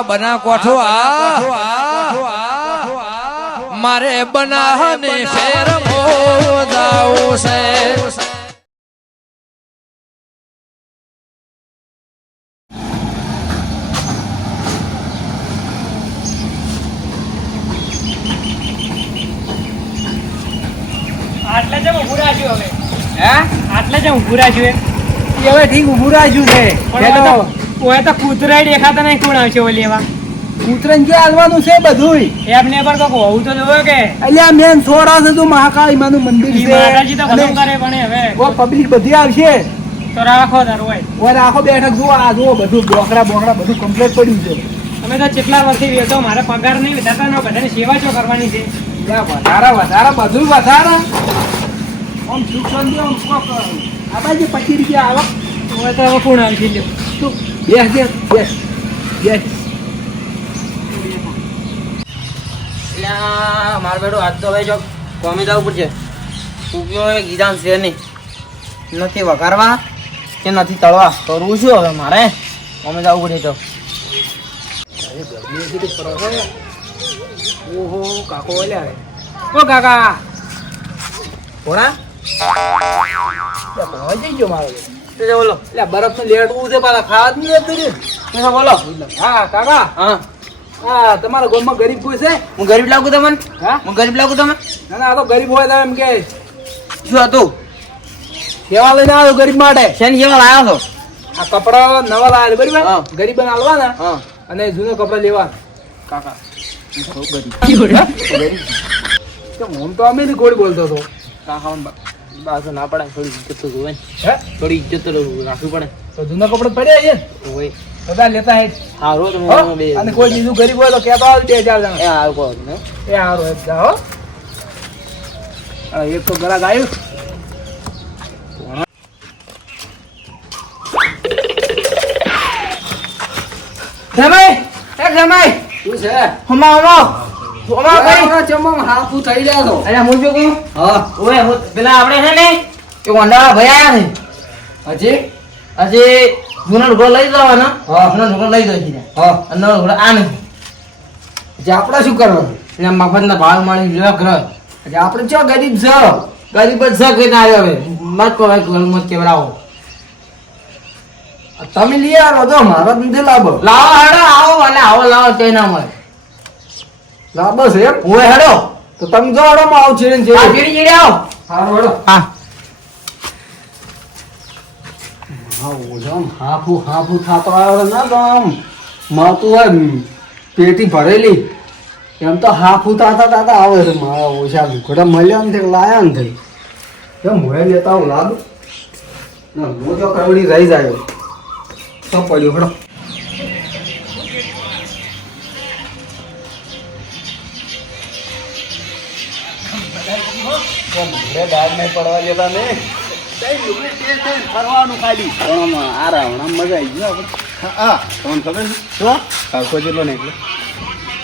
બના કોઠો મારે બનાને શેર મોદાવું છે. આટલે જેમ ઊભું રાખ્યું હવે આટલે જેમ ઊભું રાખ્યું હવે ઠીક ઊભું રાખ્યું છે. ઓય તો કૂતરાય દેખાતા નહીં. કોણ આવશે ઓલી એવા કૂતરાને જે હાલવાનું છે બધું એમને પર કોક હોવું તો જોવે કે અલ્યા મેન સોરા છે તો મહાકાળી માનું મંદિર ઈ છે. માતાજી તો બધું કરે પણ હવે ઓ પબ્લિક બધી આવશે. તો રાખો તારું હોય. ઓય રાખો બેઠક જુઓ આ જુઓ બધું બોકડા બધું કમ્પ્લીટ પડ્યું છે. અમે તો કેટલા વર્ષથી વેચો મારે પગાર નહીં વધારતા નો બધાની સેવા ચો કરવાની છે. વધારે બધું વધારે આમ સુખ શાંતિ આમ કોક આ બાજુ 25 રૂપિયા આવક ઓય તો હવે કોણ આવશે લ્યો. બેસ માર બેડો આજ તો ભાઈ જો કોમી જવું પડશે. ઉપયોગ ગીધાન છે નહીં, નથી વઘારવા કે નથી તળવા. કરવું શું હવે મારે? કોમી જવું પડશે તો. ઓહો કાકો ઓલ્યા ઓ કાકા કોણા જઈ ગયો મારો તે બોલો. એટલે બરફ નું લેટવું છે પાછા ખાવા જ નહીં હતું ને. બોલો. હા કાકા હા, હા તમારા ગામમાં ગરીબ કોઈ છે? હું ગરીબ લાગુ તમને? હા હું ગરીબ લાગુ તમે? ના ના આ તો ગરીબ હોય તો એમ કે શું હતું? સેવા લઈને આવ્યો ગરીબ માટે. શેની સેવા લાવ્યો છો? આ કપડા નવા લાવ્યા બરાબર હા. ગરીબ ને આલવાના હા, અને જૂનો કપડા લેવાના. કાકા હું તો અમે ગોળી બોલતો હતો. કાકા બાજુ ના પડે. થોડી ઇજ્જત તો જોવે ને. હે થોડી ઇજ્જત તો રાખવી પડે. તો જૂના કપડા પડ્યા છે ને હોય બધા લેતા હે. હા રોજ હો? અને કોઈ બીજું ગરીબ હોય તો કહેતો આવે 2000 જણા. એ હાલ કહો ને. એ હારું એક જાઓ. એક તો ગ્રાહક આવ્યું. જમાઈ એ જમાઈ શું છે? હમા હમા હમા કઈ ચમમ હાફુ થઈ જાય તો. અરે હું શું કહું? હા ઓય પેલા આપણે છે ને એ વંડાળા ભાઈ આયા હજી છે. હજી જૂનો ઢોકળો લઈ જવાનો. હા. જૂનો ઢોકળો લઈ જઈ છે. હા અને નવો ઢોકળો આ નથી. જે આપણે શું કરવાનું? એટલે મફતના ભાવ મળી લ્યો ગ્રહ. જે આપણે ચો ગરીબ છે. ગરીબ જ છે કઈ ના આવ્યો હવે. મત કો ભાઈ ઘર મત કેવડાવો. તમે લઈ આવો તો મારા નથી લાભ. લાવો હેડો આવો અને આવો લાવો તે ના મળે. લાભ છે એમ? ઓય હેડો. તો તમે જો હડો માં આવ છે ને છે. આ જીડી જીડી આવો. હારું હડો. હા. હા ઓજામ હાફુ થાતો આવ્યો ના તો આમ માતું હોય પેટી ભરેલી એમ તો હાફુ તાતા આવે છે. મારા ઓછા ઘોડા મળ્યા ને લાયા ને થઈ કેમ મોએ લેતા આવું લાગ ના હું તો કવડી રહી જાય તો પડ્યો હડો. પડવા લેતા ને ફરવાનું ખાલી આ રાવણા મજા આવી ગયો. હા તમને ખબર છે શું આખો જેટલો ને એટલે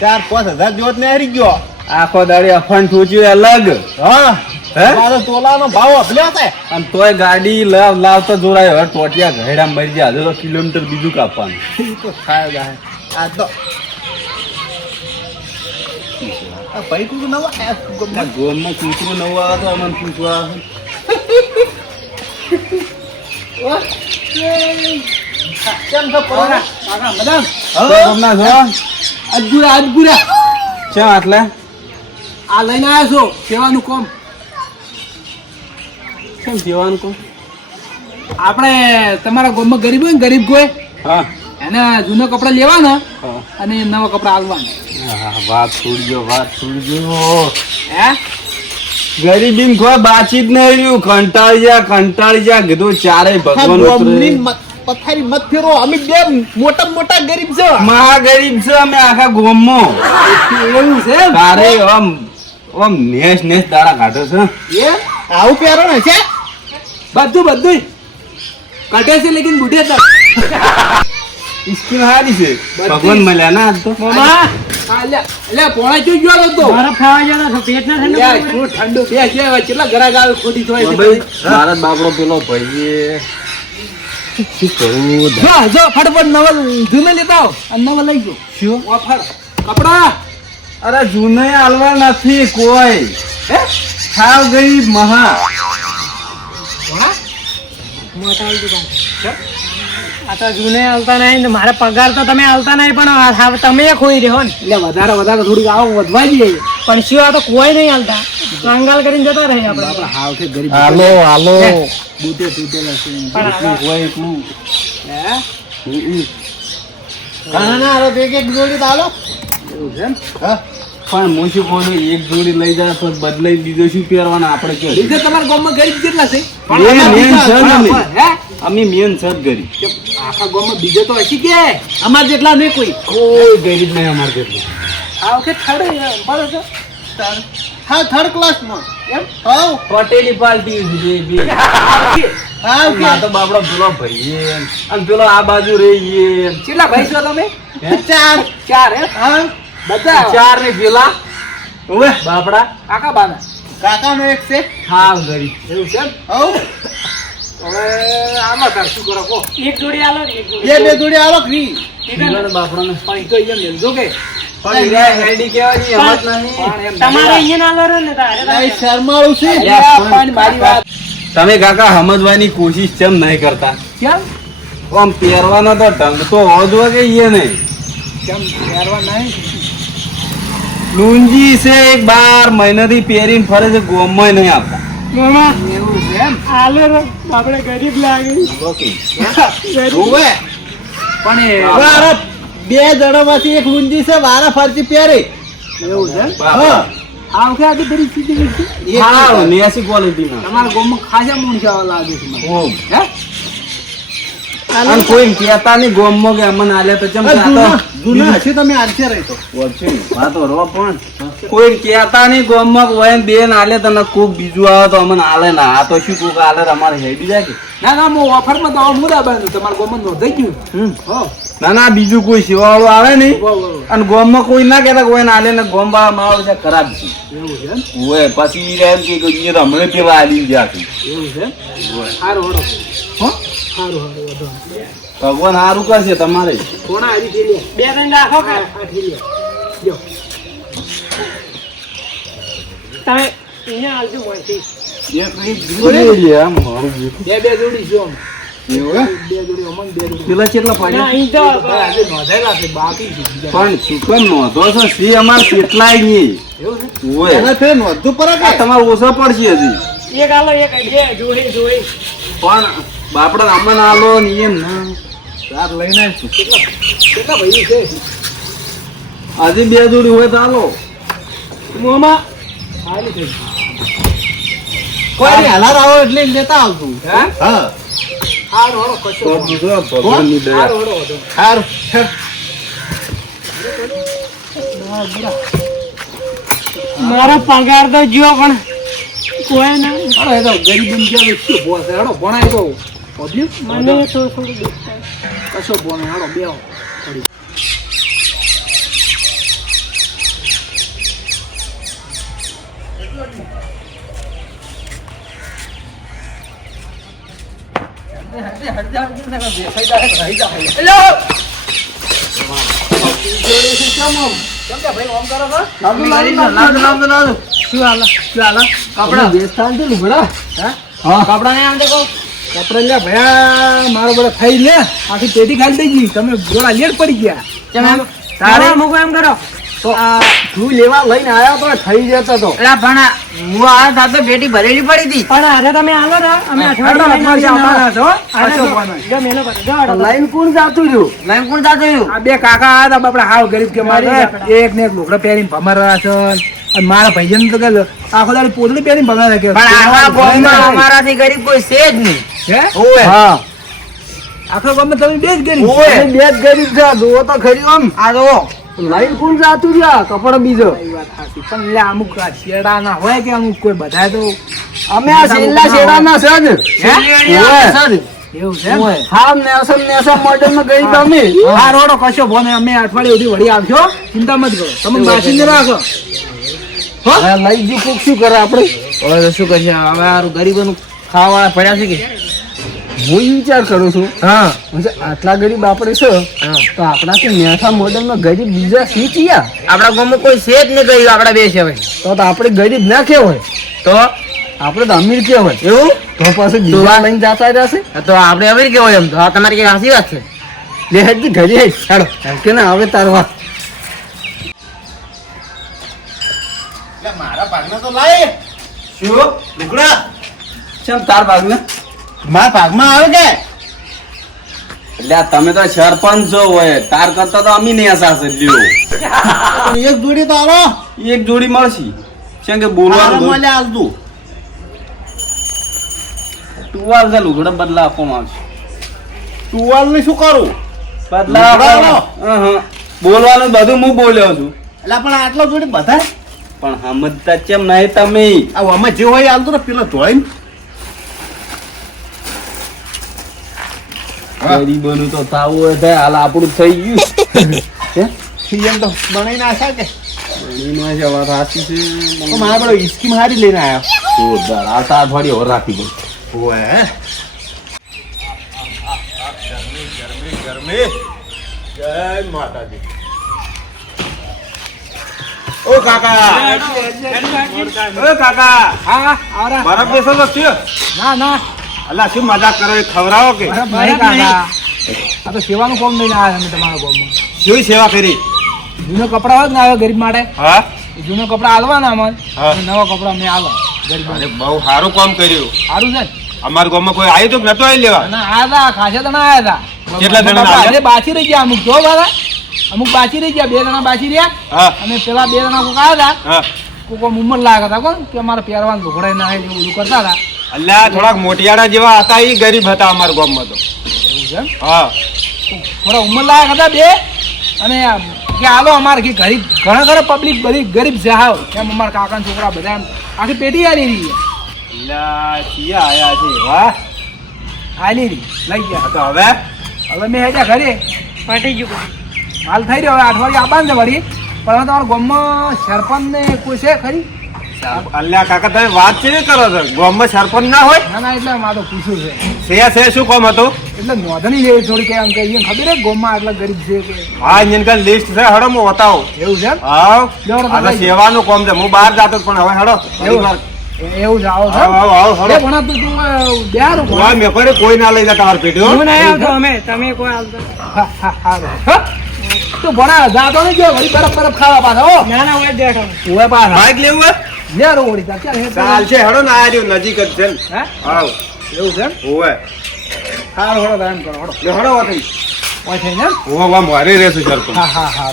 4-5 હજાર જેવો ને હારી ગયો. આખો દાડી અફણ ઠોચ્યું અલગ. હા હે? મારો તોલાનો ભાવ અભલ્યો છે. અને તોય ગાડી લાવતા જોરાય હવે ટોટિયા ઘેડા મરી જાય. હજુ તો કિલોમીટર બીજું કાપવાનું. ઈ તો ખાય જાય આ તો આ ભાઈ કુકુ નવા આ ગોમમાં કૂતરું નવું આવે તો અમને પૂછવા આવે. કેમ છો પરોણા કાકા મદામ હવે ગોમના છો આજગુરા છે આટલે આ લઈને આવ્યા છો સેવાનું કોમ. કેમ જીવાનું કહું? આપણે તમારા ગામમાં ગરીબ હોય ને ગરીબ કોઈ હા એને જૂના કપડા લેવાના હા અને નવા કપડા આલવાના. વાત છોડજો હે ગરીબી કોઈ બાચી જ નહીં રહ્યું. કંટાળી જા કીધું ચારે ભગવાન ઉતરે. પથારી મત ફેરો અમે બે મોટા ગરીબ છે. મહા ગરીબ છે અમે આખા ગોમમાં. એવું છે એમ? તારે આમ નેસ દાડા કાઢે છે. એ આવું પહેરો ને છે બધું કટે છે લેકિન બુઢે તક સ્કીમ હારી છે. ભગવાન મળ્યા ના આજ તો. મામા લે પોણા ચો ગયો તો બરફ ખાવા જતો છો, પેટ ના ઠંડુ યાર પડે? શું ઠંડુ બે છે કેટલા ગરા ગાવ ખોટી થોય છે ભાઈ ભારત બાપડો પેલો ભાઈ શું કરું જો ફટફટ નવલ જૂને લેતા આવો અને નવલ લઈ ગયો શું ઓફર કપડા અરે જૂને હાલવા નથી કોઈ હે ખાવ ગઈ મહા આ તો જૂને હાલતા નહીં ને મારે પગાર તો તમે હાલતા નહીં પણ આ તમે ખોઈ રહ્યો ને એટલે વધારે થોડીક આવો વધવા જઈએ પણ શું આ તો કોઈ નહીં હાલતા કંગાલ કરીને જતા રહે આપણે હાવ કે ગરીબ હાલો હાલો બૂટે તૂટેલા છે પણ હોય એટલું ના હવે એક જોડી તો હાલો એવું છે એમ? હા પણ હું શું કહું છું, એક જોડી લઈ જાય તો બદલાઈ બીજો શું પહેરવાના આપણે કે બીજે તમારા ગામમાં ગરીબ કેટલા છે હે અમે મેન સદ ગરી આખા ગામમાં બીજે તો હશે કે અમાર જેટલા નહીં કોઈ કોઈ ગરીબ નહીં અમારે કેટલું આ વખત થર્ડ પડો છો હા થર્ડ ક્લાસમાં એમ હા પટેલી પાર્ટી હા તો બાપડો પેલો ભાઈ અને પેલો આ બાજુ રહી કેટલા ભાઈ છો તમે ચાર હે હા બધા ચાર ને પેલા ઓવે બાપડા કાકા બાના કાકાનો એક છે હા ગરી એવું છે એમ? હવ હવે આમાં તાર શું કરો કહો એક જોડી આલો ને એક જોડી બે જોડી આલો ફ્રી બાપડા પણ ઈ તો અહીંયા મેલજો કે પણ હીરા હેડી કેવાની હિંમત નહીં પણ એમ તમારે અહીંયા આલો ને તારે નહીં શરમાળું છે પણ મારી વાત તમે કાકા સમજવાની કોશિશ કેમ નહીં કરતા કેમ આમ પહેરવાનો તો ઢંગ તો હોવો જોઈએ કે ઈએ નહીં કેમ પહેરવા નહીં લુંજી છે એક 12 મહિનાથી પહેરીને ફરે છે ગોમમાં નહીં આવતા મામા એવું છે એમ આલો રે આપણે ગરીબ લાગી ઓવે પણ એ વારા બે જણામાંથી એક લુંજી છે વારા ફરતી પહેરે એવું છે એમ? હા આ વખતે આટલી પરિસ્થિતિ છે હા નેસી ક્વોલિટીના તમારા ગામમાં ખાસા માણસો આવા લાગે છે મને. ઓમ. હે અને કોઈ કહેતા નહીં ગોમમાં કે અમને આલ્યા તો ચમ જૂના હશે તમે આલશે રહેતો કોઈ કહેતા નહીં ગોમમાં કે ઓય બેન આલે તને કોક બીજું આવે તો અમને આલે ના આ તો શું કોક આલે તો અમારે હેડી જાય કે ના ના હું ઓફરમાં તો મુદા બાંધું તમારા ગામમાં નોંધાઈ ગયું હો ના ના બીજું કોઈ સેવાવાળું આવે નહીં વાહ, વાહ, વાહ. અને ગોમમાં કોઈ ના કહેતા કોઈ ના આલે ને ગોમમાં મારો છે ખરાબ છે એવું છે એમ? ઓય પછી ઈ એમ કે ઈ તો હમણાં પેલા આલી ગયા છે એવું છે એમ? સારું હળો હો સારું વધો ભગવાન સારું કરશે તમારે કોના આવી થેલી બે ત્રણ રાખો કે આ થેલી જો તમે અહીંયા આલજો મોયથી બે જોડી જો આમ. એવું હે? બે જોડી અમન બે જોડી પેલા કેટલા ના પડ્યા અહીં તો આજે નોંધાયેલા છે બાકી છે બીજા. પણ ચિકન નોંધો છો સી અમારે કેટલાય નહીં એવું છે ઓય એના ફેર નોંધતું પડે આ કે તમારે ઓછો પડશે હજી એક આલો એક બે જોડી જોડી પણ બાપડા અમન આલો ને એમ ના રાત લઈને આવીશું. કેટલા ભાઈ છે હજી બે જોડી હોય તો આલો મોમાં હાલી થઈ ગઈ. કોઈ નહીં, હલાર આવો એટલે લેતા આવતું હે હા સારું હળો કશો તો બીજો ભગવાનની દયા. સારું હળો વધો સારું મારો પગાર તો જો પણ કોઈ ના હળો એ તો ગરીબન ક્યાં શું બોસ હળો ભણાય તો વધ્યું મને થોડું થોડું દુઃખ થાય કશો ભણે હળો બેહો કપડા ને આમ દેખો કપડા લ્યા ભયા મારો બધા ખાઈ લે આખી પેટી ખાલી થઈ ગઈ તમે જોડા લેટ પડી ગયા તારે મૂકો એમ કરો તો આ તું લેવા લઈને આવ્યા તો થઈ જતો તો એલા પણ હું આ સાથે પેટી ભરેલી પડી હતી પણ આજે તમે આલો ને અમે અઠવાડિયે આવવાના છો આજે કશો ભણે. જો મેલો પર જો અડો. લાઈન કોણ જાતું રહ્યું મેં કોણ જાતો રહ્યું આ બે કાકા હતા બાપડા હાવ ગરીબ કે મારે ગરીબ એક ને એક લુગડા પહેરીને ભમરવા છે અને મારા ભાઈજન તો કે આખો દાડી પોતળી પહેરીને ભમરા કે પણ આખા ગામમાં અમારાથી ગરીબ કોઈ છે જ નહીં હે ઓય હા આખો ગામમાં તમે બે જ ગરીબ ઓય. બે જ ગરીબ છે જુઓ તો ખરી આમ આ જો લાઈન કોણ જાતું રહ્યા કપડ બીજો એ વાત સાચી પણ એટલે અમુક આ શેડા ના હોય કે અમુક કોઈ બધા તો અમે આ છેલ્લા શેડાના છે જ શેરડી ઓય. આવે એવું છે એમ? હા નેસમ મોડર્ન માં ગઈ તમે હા રોડો કશો ભોને અમે અઠવાડિયે સુધી વળી આવશો ચિંતા મત કરો તમે બાસીને રાખો હવે લઈ ગયું કોક શું કરે આપણે હવે શું કરશે હવે આ ગરીબોનું ખાવા પડ્યા છે કે હું ઈ વિચાર કરું છું હા પછી આટલા ગરીબ આપણે છે તો આપણાથી મેઠા મોડલમાં ગરીબ બીજા શીખ્યા આપણા ગામમાં કોઈ છે જ નહીં ગયું આપડા બે છે હવે તો આપણે ગરીબ ના કહેવાય તો આપણે તો અમીર કહેવાય એવું તો પાછું બીજા લઈને જતા રહેશે તો આપણે હવે કેવાય એમ તો આ તમારી કઈ હાસી વાત છે લે હજી ઘરે આવીશ. ચાલો કે ના આવે તાર વાત મારા ભાગના તો લાય શું લુકડા ચમ તાર ભાગને મારા ભાગમાં આવે કે એટલે આ તમે તો સરપંચ છો હોય તાર કરતા તો અમી નહીં હસાશે લ્યો એક જોડી તો આવો એક જોડી મળશે કેમ કે આરામ બોલવાનું મળે આલતું ટુવાલ છે લુગડા બદલા આપવામાં આવશે ટુવાલ ને શું કરું બદલા લુગડાનો? બોલવાનું બધું હું બોલ્યો છું એટલે પણ આટલો જોડી બધા પણ સમજતા કેમ નહીં તમે આ અમે જે હોય આલતું ને પેલો ધોઈને ગરીબોનું તો થાવું હોય થાય હાલ આપણું થઈ ગયું એમ તો બનાવી નાખ્યા કે ગરીબમાં છે વાત સાચી છે તો મારા પેલો સ્કીમ હારી લઈને આવ્યો જોરદાર આવતા અઠવાડિયે ઓર રાખી દઉં ઓય ગરમી જય માતાજી ઓ કાકા ઓ કાકા હા આવરા બરફ બેસો તો થયો ના ના અલા શું મજાક કરો એ ખવડાવો કે બરાબર નહીં કાકા આ તો સેવાનું કામ લઈને આવ્યા અમે તમારા ગામમાં શું સેવા કરી જૂનો કપડા હોય ને આવે ગરીબ માટે હા એ જૂનો કપડા આલવાના અમારે હા. અને નવા કપડા અમે આલવા ગરીબ અરે બહુ સારું કામ કર્યું સારું છે ને અમારા ગામમાં કોઈ આવ્યું તો કે નતો આવી લેવા અને આયા હતા ખાસા જણા આયા હતા કેટલા જણા કપડા આવ્યા? આજે બાચી રહી ગયા અમુક જો બાબા અમુક બાચી રહી ગયા 2 જણા બાચી રહ્યા હા અને પેલા 2 જણા કોક આવ્યા હતા હા કોક આમ ઉંમર લાગતા હતા કોણ કે અમારે પહેરવાનું લુગડાઈ ના આવે એવું બધું કરતા હતા અલ્યા થોડાક મોટિયાળા જેવા હતા એ ગરીબ હતા અમારા ગામમાં તો એવું છે એમ? હા થોડા ઉંમર લાયક હતા 2 અને કે આલો અમારે કે ગરીબ ઘણા ઘણા પબ્લિક બધી ગરીબ છે હાવ એમ અમારા કાકાના છોકરા બધા એમ આખી પેટી આલી રહી અલ્યા ચિયા આયા છે વાહ આલી રહી લઈ ગયા તો હવે હવે મેં હેજા ઘરે પાટી ગયું હાલ થઈ રહ્યો હવે અઠવાડિયે આવવાનું છે વળી પણ હવે તમારા ગામમાં સરપંચ ને કોઈ છે ખરી અલ્યા કાકા તમે વાત છે ને કરો છો ગામમાં સરપંચ ના હોય ના ના એટલે મારે તો પૂછ્યું છે છે શું કામ હતું એટલે નોંધણી લેવી થોડી કે આમ કહીએ ખબર છે ગામમાં આટલા ગરીબ છે કે હા એની લિસ્ટ છે હડો હું બતાવો એવું છે એમ? હા લેવડો તો આ તો લઈ સેવાનું કામ છે હું બહાર જાતો જ પણ હવે હડો એવું એવું જ આવો છો આવો, આવો, આવો, હળો. એ ભણા તું બેહારું વાહ, મેં કોઈ કોઈ ના લઈ જતા તમારી પેટી હો. હું નહીં આવતો અમે તમે કોઈ આવતા તું ભણા જાતો નહીં જો વળી બરફ બરફ ખાવા પાછા હો ના ના હોય બેઠો ઓય પાછા બાઈક લેવું હોય? લે રો વળી તાર ચાલ હે ચાલ છે હડો ને આ રહ્યું નજીક જ છે ને. હે આવ એવું છે એમ? હોવે હારું હળો તાર એમ કરો હળો લે હડો વાથી ઓય થઈને એમ? હોવે વાહ, મારે રહેશું સરપંચ હા હા હા